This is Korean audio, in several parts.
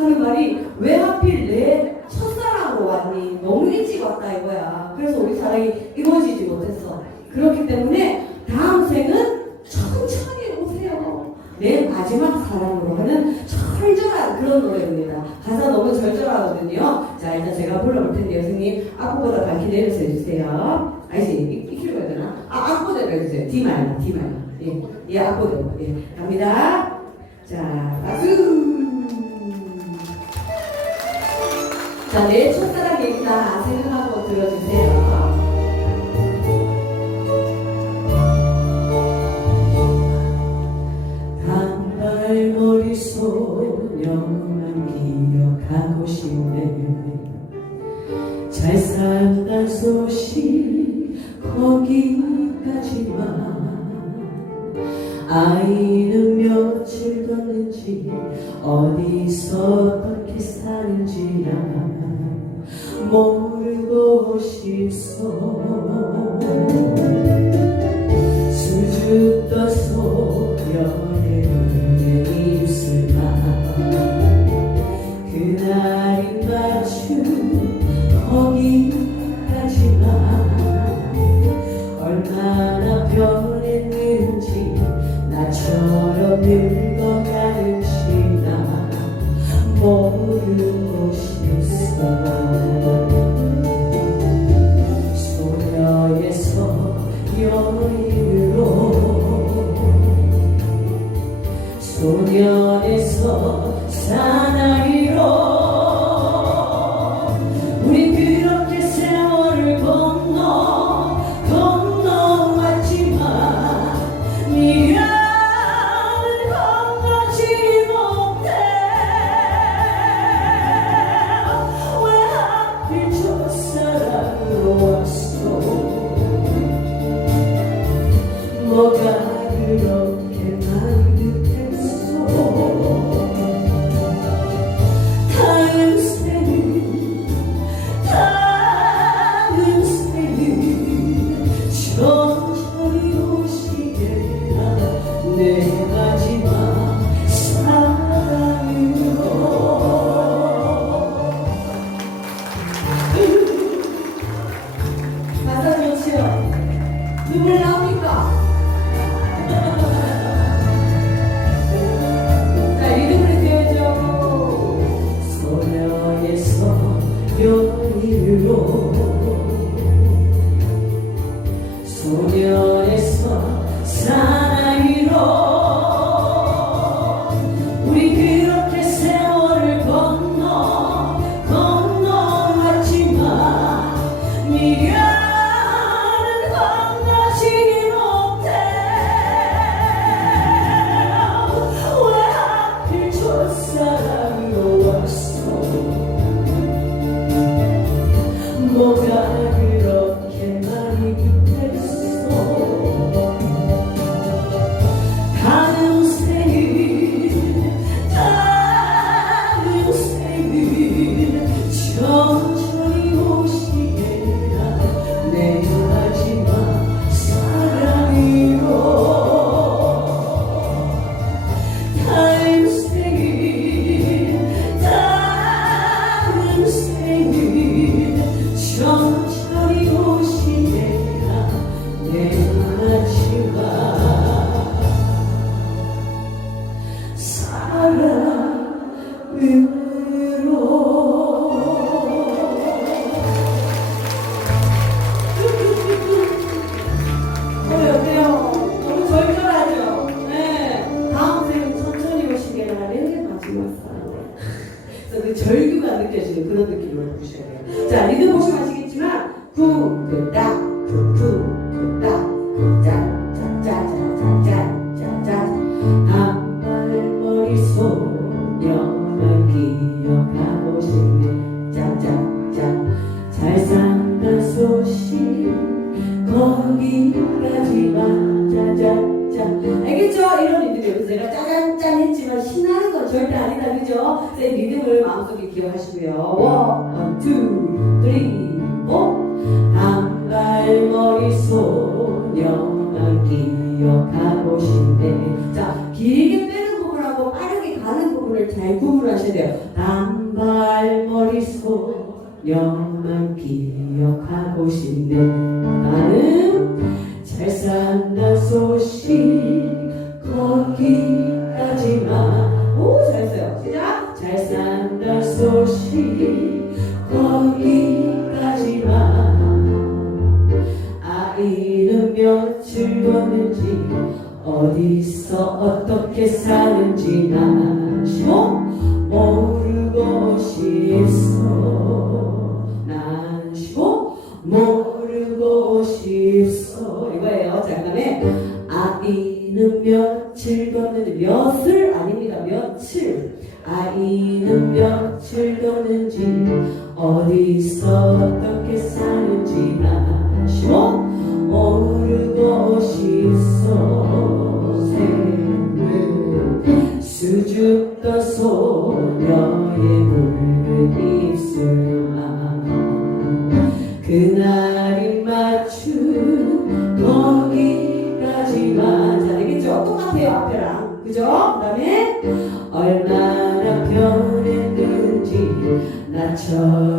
하는 말이 왜 하필 내 첫사랑으로 왔니? 너무 일찍 왔다 이거야. 그래서 우리 사랑이 이루어지지 못했어. 그렇기 때문에 다음 생은 천천히 오세요. 내 마지막 사랑으로 하는 절절한 그런 노래입니다. 가사 너무 절절하거든요. 자, 일단 제가 불러볼 텐데요. 선생님, 앞보다 밝게 내려서 해주세요. 아니지, 이- 익히려고 해야 되나? 아, 앞보대로 해주세요. D 말고, D 말고. 예, 예, 앞보대로. 예, 갑니다. 자, 박수! 자, 내 첫사랑 얘기다 생각하고 들어주세요. 싶 기억하고 싶네. 짜, 짜, 짜. 잘 산다 소식 거기까지만 짜자자 알겠죠? 이런 리듬이에요. 제가 짜잔짠 했지만 신나는 건 절대 아니다 그죠? 제 리듬을 마음속에 기억하시고요. 원, 투, 쓰리, 포 단발머리 소녀만 기억하고 싶네 자 길게 빼는 부분하고 빠르게 가는 부분을 잘 구분 하셔야 돼요. 단발머리 소년만 기억하고 싶네. 나는 잘 산다 소식 거기까지만. 오, 잘했어요. 시작. 잘 산다 소식 거기까지만. 아이는 며칠 뒀는지 어디서 어떻게 사는지 나 다음에 아이는 며칠도 없는데 몇을 아닙니다. 며칠 아이는 며칠도 없는지 어디서 어떻게 사는지 아시고 모르고 싶어 수줍던 소녀의 붉은 입술 얼마나 변했는지 나처럼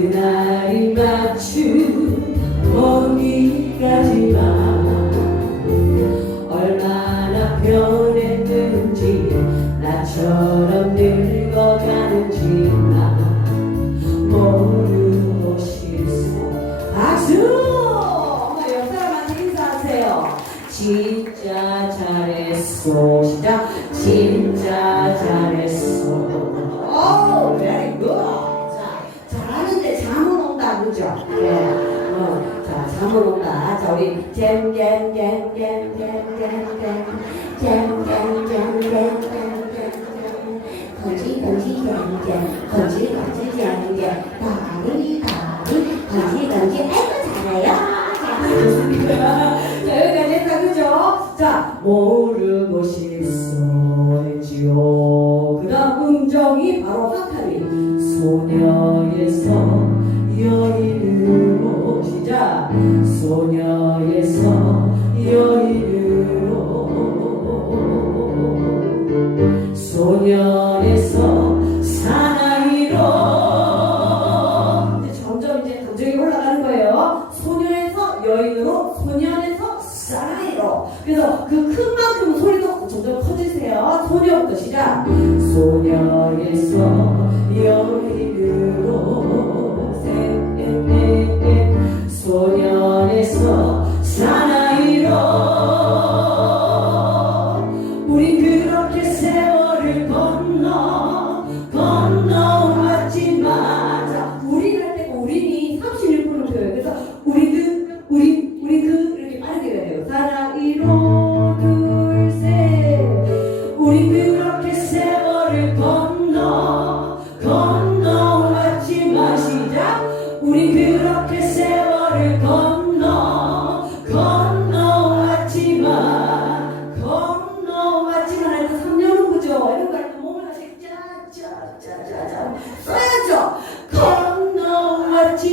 tonight. 아무로가 자 우리 잼잼잼잼잼잼잼잼잼잼잼잼 거지 거지 잼잼 거지 거지 잼잼 거리 거리 거지 거지 아이고 잘해요 잘해요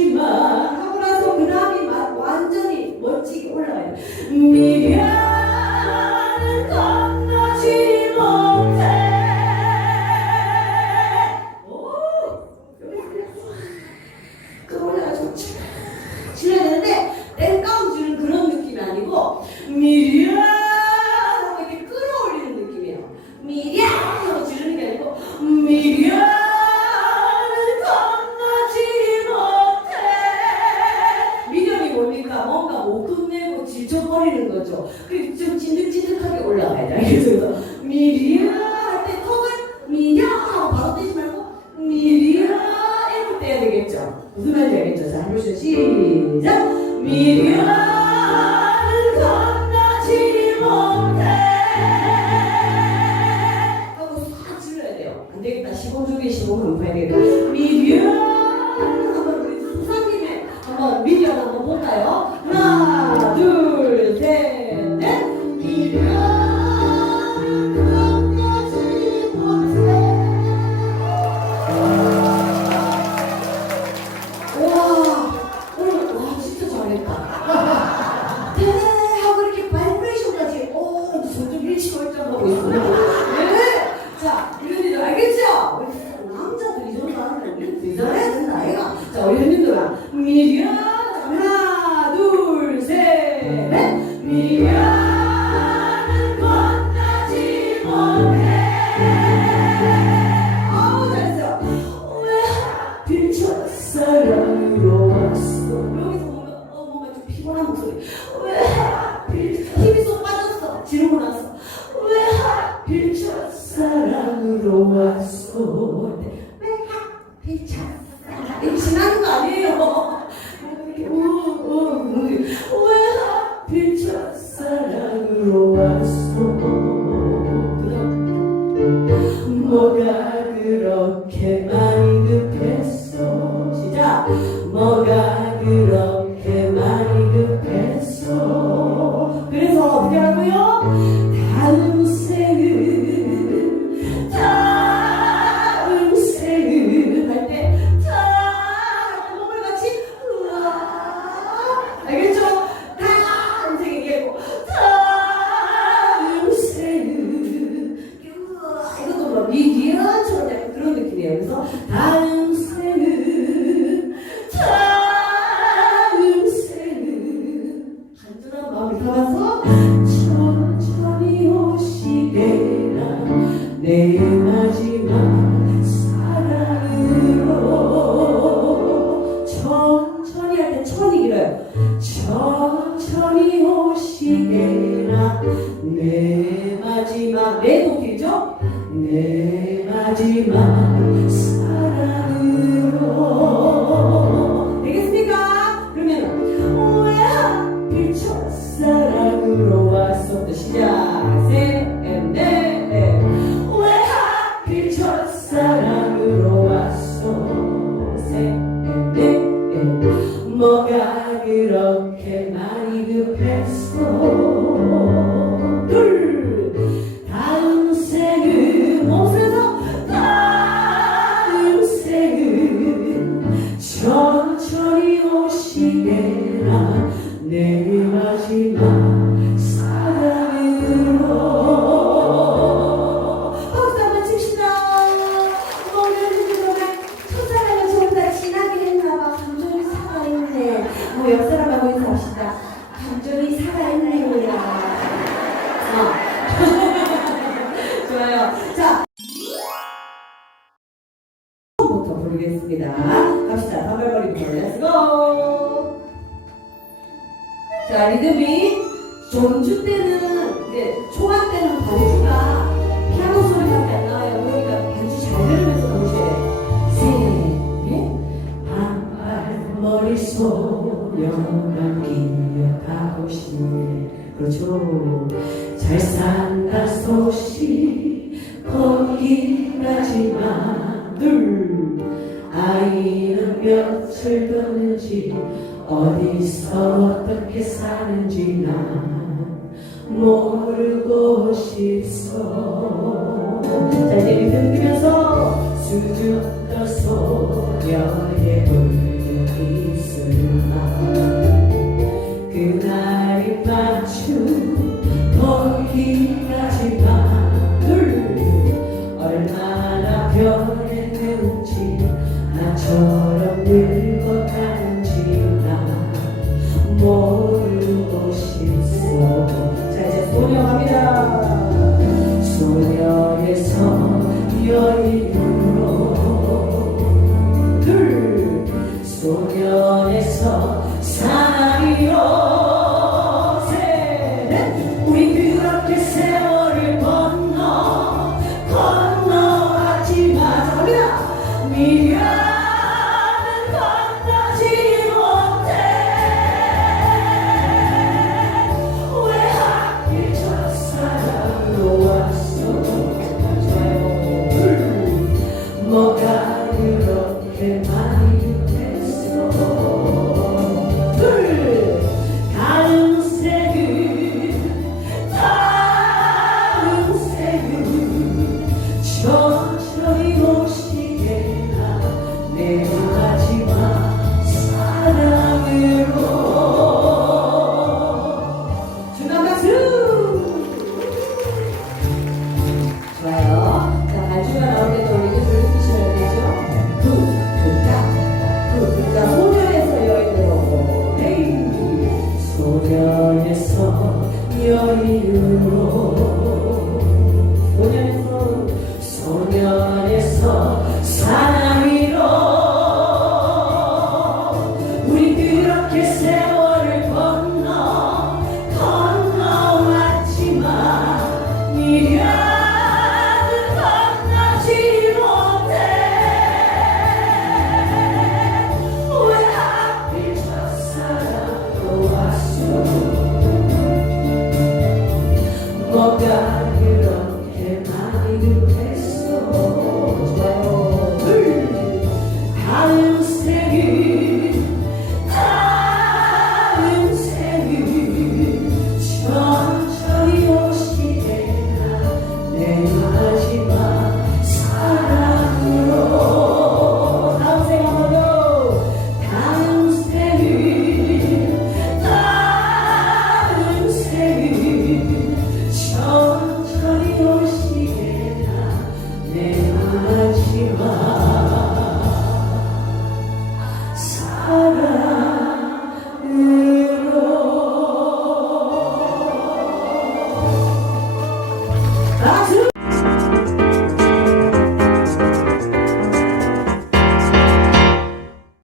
지만 하고 나서 그 다음이 완전히 멋지게 올라와요. 미안. 보이는 거죠. 그리고 좀 진득진득하게 올라가야 돼. 그래서 미리야 할 때 턱을 미야 하고 바로 떼지 말고 미리야 이렇게 떼야 되겠죠. 무슨 말인지 알겠죠? 자, 한번 시작. 미리야 사랑으로. 하고 옆 사람하고 인사합시다. 감정이 살아있네요. 어. 좋아요. 자. 부터 부르겠습니다. 갑시다. 선발머리부터 렛츠고! 자, 리듬이 전주 때는 이제 초반 그렇죠 잘 산다 소식 거기까지만 둘 아이는 며칠 떠는지 어디서 어떻게 사는지 난 모르고 싶어 자 이제 리듬 뛰면서 수줍다 소녀의 불이 있으나 그날 Yeah.